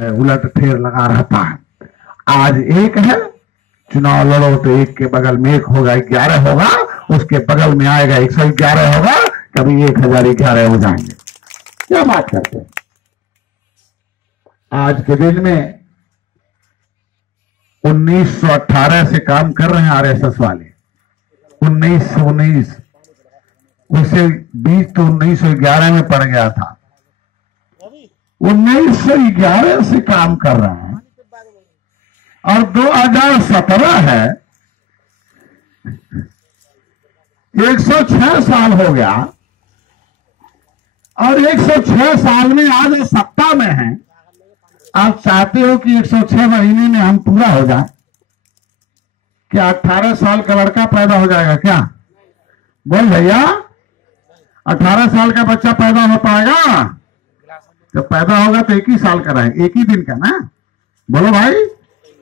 उलट फेर लगा रहता है। आज एक है, चुनाव लड़ो तो एक के बगल में एक होगा, 11 होगा, उसके बगल में आएगा 111 होगा, कभी 1011 हो जाएंगे। क्या बात करते हैं। आज के दिन में 1918 से काम कर रहे हैं आरएसएस वाले। 1919 उससे 20 तो 1911 में पड़ गया था। 1911 से काम कर रहे हैं और 2017 है, 106 साल हो गया। और 106 साल में आज सत्ता में है। आप चाहते हो कि 106 महीने में हम पूरा हो जाए? क्या 18 साल का लड़का पैदा हो जाएगा क्या? बोल भैया, 18 साल का बच्चा पैदा हो पाएगा? जब पैदा होगा तो 21 साल का रहेगा, एक ही दिन का ना। बोलो भाई,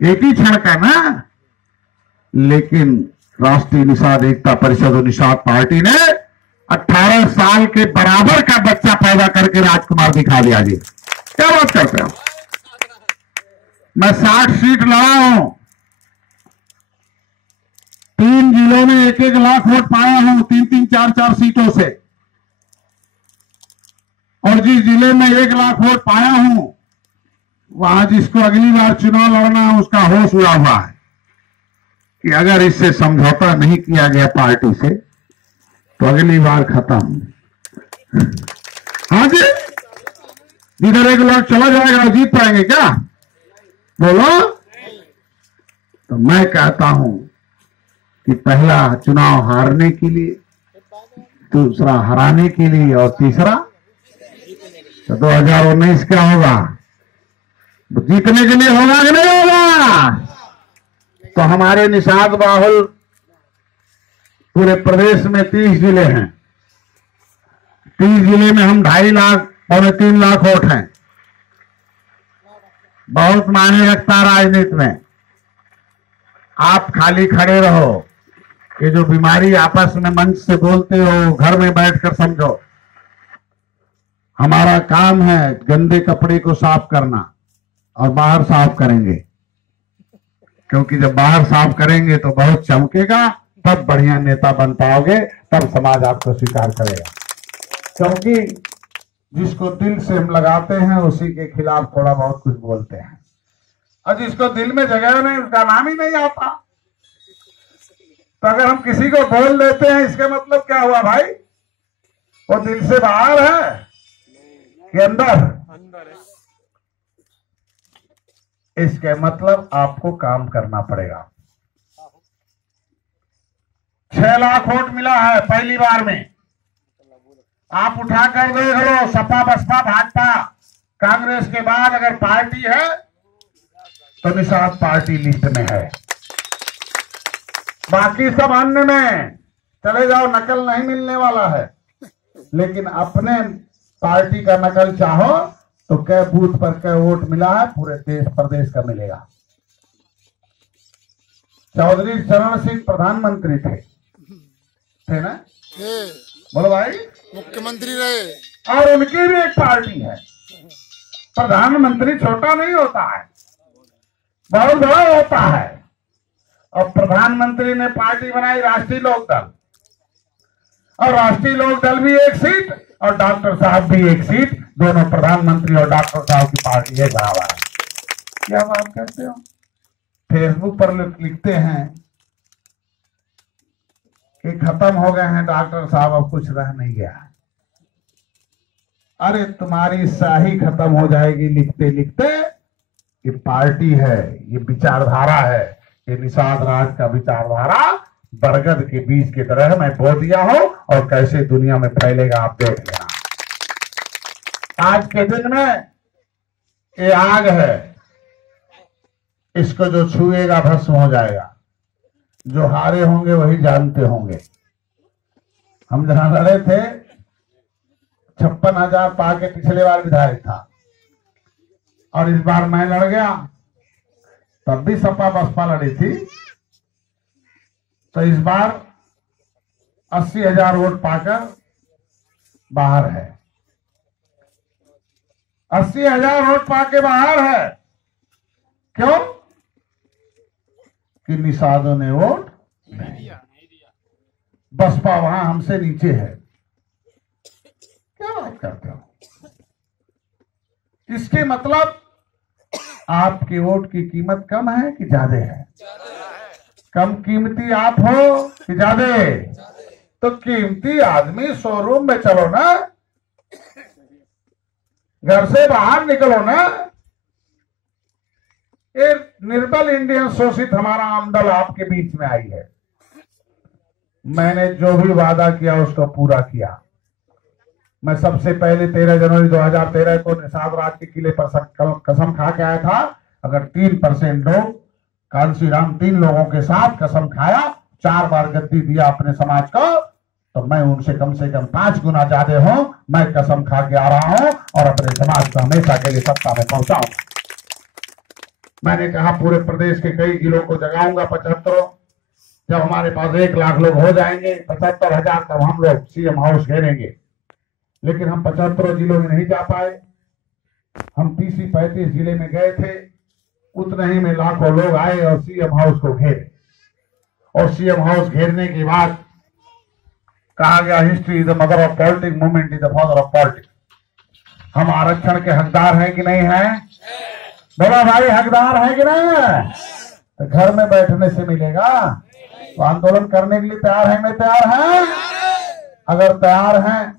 एक ही क्षण का ना। लेकिन राष्ट्रीय निषाद एकता परिषद और निषाद पार्टी ने 18 साल के बराबर का बच्चा पैदा करके राजकुमार दिखा दिया जी। क्या बात करते हो? मैं 60 सीट लड़ा हूं, 3 जिलों में 1-1 लाख वोट पाया हूं, 3-3, 4-4 सीटों से। और जिस जिले में 1 लाख वोट पाया हूं, वहां जिसको अगली बार चुनाव लड़ना है उसका होश उड़ा हुआ है कि अगर इससे समझौता नहीं किया गया पार्टी से तो अगली बार खत्म। हाँ जी, जिधर 1 लाख चला जाएगा जीत पाएंगे क्या? बोलो। तो मैं कहता हूं कि पहला चुनाव हारने के लिए, दूसरा हराने के लिए, और तीसरा तो 2019 क्या होगा? जीतने के लिए होगा कि नहीं होगा? तो हमारे निषाद बाहुल पूरे प्रदेश में 30 जिले हैं। 30 जिले में हम 2.5 लाख, 3 लाख वोट हैं। बहुत मायने रखता राजनीति में। आप खाली खड़े रहो। ये जो बीमारी आपस में मंच से बोलते हो, घर में बैठकर समझो। हमारा काम है गंदे कपड़े को साफ करना, और बाहर साफ करेंगे, क्योंकि जब बाहर साफ करेंगे तो बहुत चमकेगा, तब बढ़िया नेता बन पाओगे, तब समाज आपको स्वीकार करेगा। क्योंकि जिसको दिल से हम लगाते हैं उसी के खिलाफ थोड़ा बहुत कुछ बोलते हैं, और जिसको दिल में जगह नहीं उसका नाम ही नहीं आता। तो अगर हम किसी को बोल देते हैं, इसका मतलब क्या हुआ भाई? वो दिल से बाहर है कि अंदर? इसके मतलब आपको काम करना पड़ेगा। 6 लाख वोट मिला है पहली बार में। आप उठाकर देख लो, सपा, बसपा, भाजपा, कांग्रेस के बाद अगर पार्टी है तो निषाद पार्टी लिस्ट में है। बाकी सब अन्य में चले जाओ, नकल नहीं मिलने वाला है। लेकिन अपने पार्टी का नकल चाहो तो कै बूथ पर कै वोट मिला है, पूरे देश प्रदेश का मिलेगा। चौधरी चरण सिंह प्रधानमंत्री थे ना? बोलो भाई। मुख्यमंत्री रहे, और उनकी भी एक पार्टी है। प्रधानमंत्री छोटा नहीं होता है, बहुत बड़ा होता है। और प्रधानमंत्री ने पार्टी बनाई राष्ट्रीय लोक दल, और राष्ट्रीय लोक दल भी 1 सीट और डॉक्टर साहब भी 1 सीट। दोनों प्रधानमंत्री और डॉक्टर साहब की पार्टी है बराबर है। क्या बात करते हो? फेसबुक पर लोग लिखते हैं कि खत्म हो गए हैं डॉक्टर साहब, अब कुछ रह नहीं गया। अरे तुम्हारी शाही खत्म हो जाएगी लिखते लिखते। ये पार्टी है, ये विचारधारा है, ये निषाद राज का विचारधारा बरगद के बीज की तरह मैं बो दिया हूं, और कैसे दुनिया में फैलेगा आप देख लेना। आज के दिन में ये आग है, इसको जो छुएगा भस्म हो जाएगा। जो हारे होंगे वही जानते होंगे। हम जहां लड़े थे 56,000 पाके पिछले बार विधायक था, और इस बार मैं लड़ गया, तब भी सपा बसपा लड़ी थी। तो इस बार 80,000 वोट पाकर बाहर है। 80,000 वोट पाके बाहर है। क्यों? कि निषादों ने वोट नहीं दिया। बसपा वहां हमसे नीचे है। क्या बात करते हो? इसके मतलब आपके वोट की कीमत कम है कि ज्यादा है? कम कीमती आप हो कि ज्यादा? तो कीमती आदमी शोरूम में चलो ना, घर से बाहर निकलो ना। ये निर्बल इंडियन शोषित हमारा आमदल आपके बीच में आई है। मैंने जो भी वादा किया उसको पूरा किया। मैं सबसे पहले 13 जनवरी 2013 को निषाद राज के किले पर कसम खा के आया था, अगर 3% लोग, कांशीराम 3 लोगों के साथ कसम खाया, 4 बार गद्दी दिया अपने समाज को, तो मैं उनसे कम से कम 5 गुना ज्यादा हूं। मैं कसम खा के आ रहा हूं और अपने समाज को हमेशा के लिए सत्ता में पहुंचाऊं। मैंने कहा पूरे प्रदेश के कई जिलों को जगाऊंगा 75। जब हमारे पास 1 लाख लोग हो जाएंगे, 75,000, तब हम लोग सीएम हाउस घेरेंगे। लेकिन हम 75 जिलों में नहीं जा पाए। हम 30-35 जिले में गए थे, उतने ही में लाखों लोग आए और सीएम हाउस को घेरे। और सीएम हाउस घेरने के बाद कहा गया, history is the mother of politics, movement is the father of politics. हम आरक्षण के हकदार हैं कि नहीं हैं? बोला भाई, हकदार है कि नहीं है? तो घर में बैठने से मिलेगा? तो आंदोलन करने के लिए तैयार है नहीं तैयार है? अगर तैयार हैं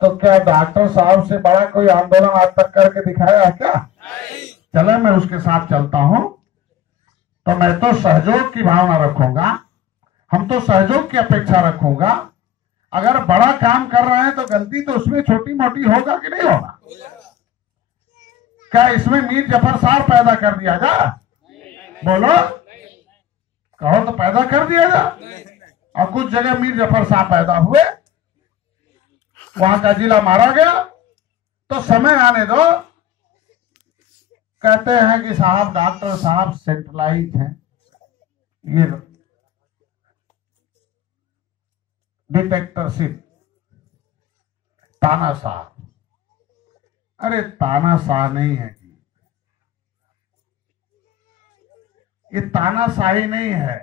तो क्या डॉक्टर साहब से बड़ा कोई आंदोलन आज तक करके दिखाया है क्या? चले मैं उसके साथ चलता हूं। तो मैं तो सहयोग की भावना रखूंगा, हम तो सहयोग की अपेक्षा रखूंगा। अगर बड़ा काम कर रहे हैं तो गलती तो उसमें छोटी मोटी होगा कि नहीं होगा? क्या इसमें मीर जफर साहब पैदा कर दिया जा? बोलो, कहो तो पैदा कर दिया जा। और कुछ जगह मीर जफर साहब पैदा हुए, वहां का जिला मारा गया, तो समय आने दो। कहते हैं कि साहब डॉक्टर साहब सेंट्रलाइज हैं, ये डिटेक्टरशिप, तानाशाह। अरे तानाशाह नहीं है जी, ये तानाशाही नहीं है।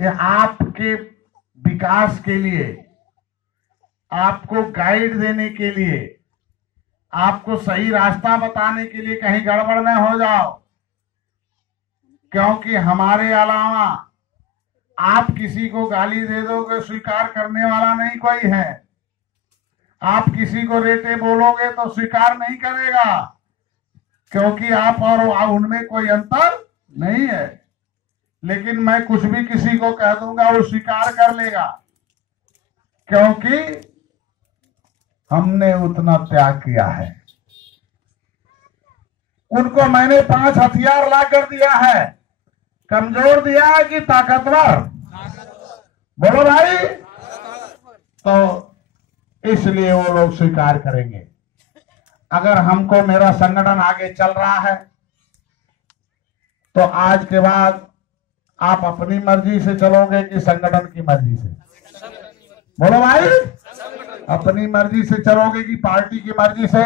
ये आपके विकास के लिए, आपको गाइड देने के लिए, आपको सही रास्ता बताने के लिए कहीं गड़बड़ न हो जाओ। क्योंकि हमारे अलावा आप किसी को गाली दे दोगे, स्वीकार करने वाला नहीं कोई है। आप किसी को रेटे बोलोगे तो स्वीकार नहीं करेगा, क्योंकि आप और उनमें कोई अंतर नहीं है। लेकिन मैं कुछ भी किसी को कह दूंगा वो स्वीकार कर लेगा, क्योंकि हमने उतना त्याग किया है। उनको मैंने 5 हथियार ला कर दिया है। कमजोर दिया है कि ताकतवर? बोलो भाई। तो इसलिए वो लोग स्वीकार करेंगे। अगर हमको मेरा संगठन आगे चल रहा है तो आज के बाद आप अपनी मर्जी से चलोगे कि संगठन की मर्जी से? बोलो भाई। अपनी मर्जी से चलोगे कि पार्टी की मर्जी से?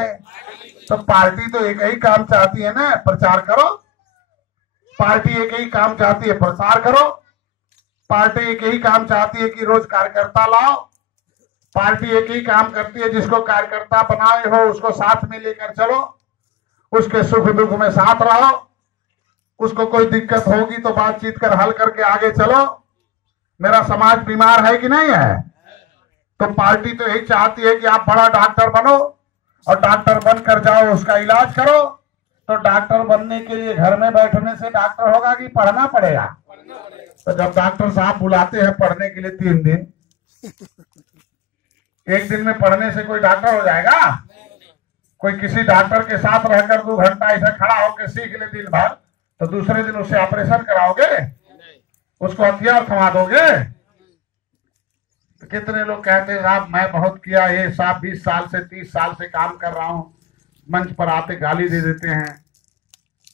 तो पार्टी तो एक ही काम चाहती है ना, प्रचार करो। पार्टी एक ही काम चाहती है, प्रसार करो। पार्टी एक ही काम चाहती है कि रोज कार्यकर्ता लाओ। पार्टी एक ही काम करती है, जिसको कार्यकर्ता बनाए हो उसको साथ में लेकर चलो, उसके सुख दुख में साथ रहो। उसको कोई दिक्कत होगी तो बातचीत कर हल करके आगे चलो। मेरा समाज बीमार है कि नहीं है? तो पार्टी तो यही चाहती है कि आप बड़ा डॉक्टर बनो और डॉक्टर बनकर जाओ, उसका इलाज करो। तो डॉक्टर बनने के लिए घर में बैठने से डॉक्टर होगा कि पढ़ना पड़ेगा? तो जब डॉक्टर साहब बुलाते हैं पढ़ने के लिए 3 दिन, एक दिन में पढ़ने से कोई डॉक्टर हो जाएगा? कोई किसी डॉक्टर के साथ रहकर 2 घंटा ऐसा खड़ा होकर सीख ले दिन भर, तो दूसरे दिन उससे ऑपरेशन कराओगे? उसको हथियार थमा दोगे? तो कितने लोग कहते हैं साहब मैं बहुत किया, ये साहब 20 साल से 30 साल से काम कर रहा हूं, मंच पर आते गाली दे देते हैं।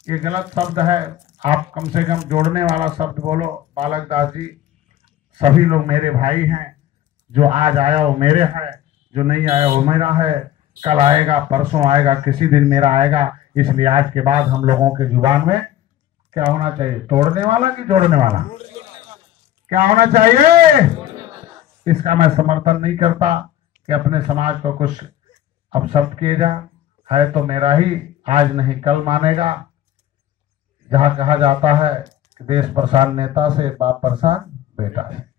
ये गलत शब्द है। आप कम से कम जोड़ने वाला शब्द बोलो। बालक दास जी, सभी लोग मेरे भाई हैं। जो आज आया वो मेरे है, जो नहीं आया वो मेरा है। कल आएगा, परसों आएगा, किसी दिन मेरा आएगा। इसलिए आज के बाद हम लोगों के जुबान में क्या होना चाहिए? तोड़ने वाला कि जोड़ने वाला? क्या होना चाहिए? इसका मैं समर्थन नहीं करता कि अपने समाज को कुछ अपशब्द किए जा। है तो मेरा ही, आज नहीं कल मानेगा। जहां कहा जाता है कि देश परेशान नेता से, बाप परेशान बेटा से।